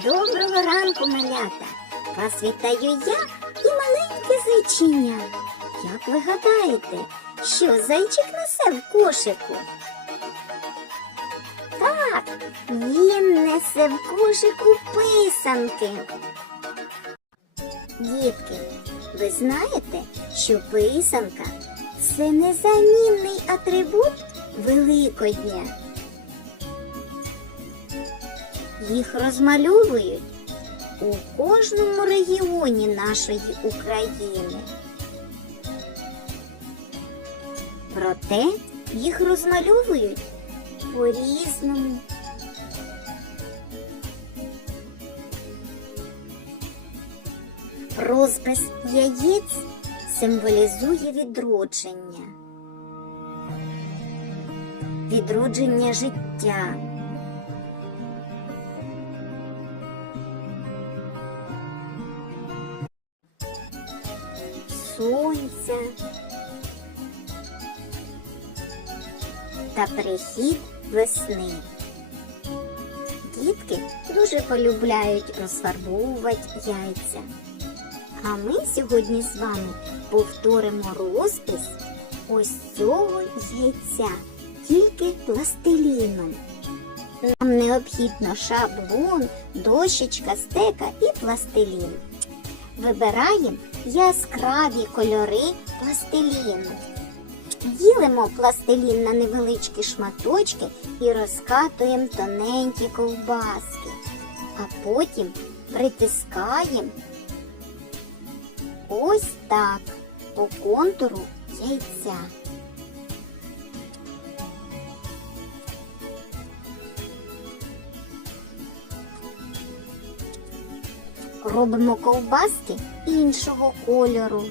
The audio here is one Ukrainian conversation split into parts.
Доброго ранку, малята! Вас вітаю я і маленьке зайчиня. Як ви гадаєте, що зайчик несе в кошику? Так, він несе в кошику писанки. Дітки, ви знаєте, що писанка це незамінний атрибут Великодня. Їх розмальовують у кожному регіоні нашої України. Проте їх розмальовують по-різному. Розпис яєць символізує відродження, відродження життя. Сонця та прихід весни. Дітки дуже полюбляють розфарбовувати яйця. А ми сьогодні з вами повторимо розпис ось цього яйця, тільки пластиліном. Нам необхідно шаблон, дощечка, стека і пластилін. Вибираємо яскраві кольори пластиліну. Ділимо пластилін на невеличкі шматочки і розкатуємо тоненькі ковбаски, а потім притискаємо ось так по контуру яйця. Робимо ковбаски іншого кольору.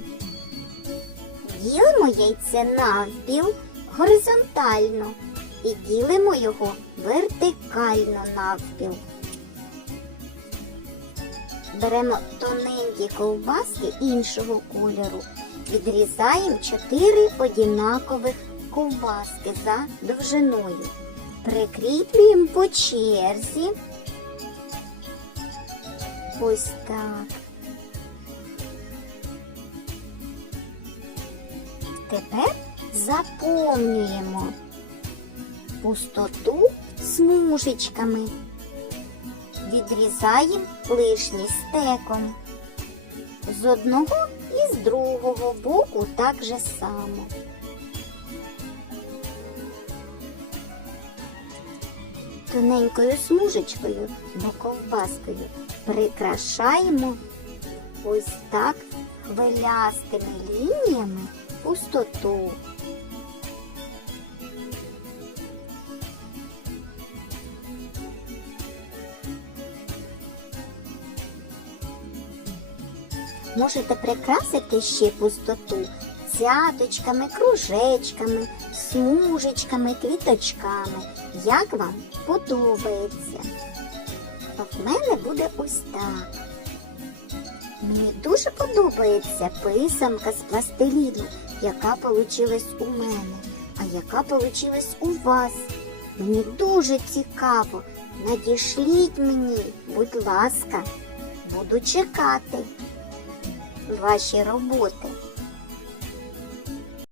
Ділимо яйце навпіл горизонтально і ділимо його вертикально навпіл. Беремо тоненькі ковбаски іншого кольору, відрізаємо 4 однакових ковбаски за довжиною. Прикріплюємо по черзі. Ось так. Тепер заповнюємо пустоту смужечками. Відрізаємо лишні стеком. З одного і з другого боку так же само. Тоненькою смужечкою або ковбаскою прикрашаємо ось так хвилястими лініями пустоту. Можете прикрасити ще пустоту цяточками, кружечками, смужечками, квіточками, як вам подобається. А в мене буде ось так. Мені дуже подобається писанка з пластиліну, яка получилась у мене, а яка получилась у вас. Мені дуже цікаво. Надішліть мені, будь ласка, буду чекати ваші роботи.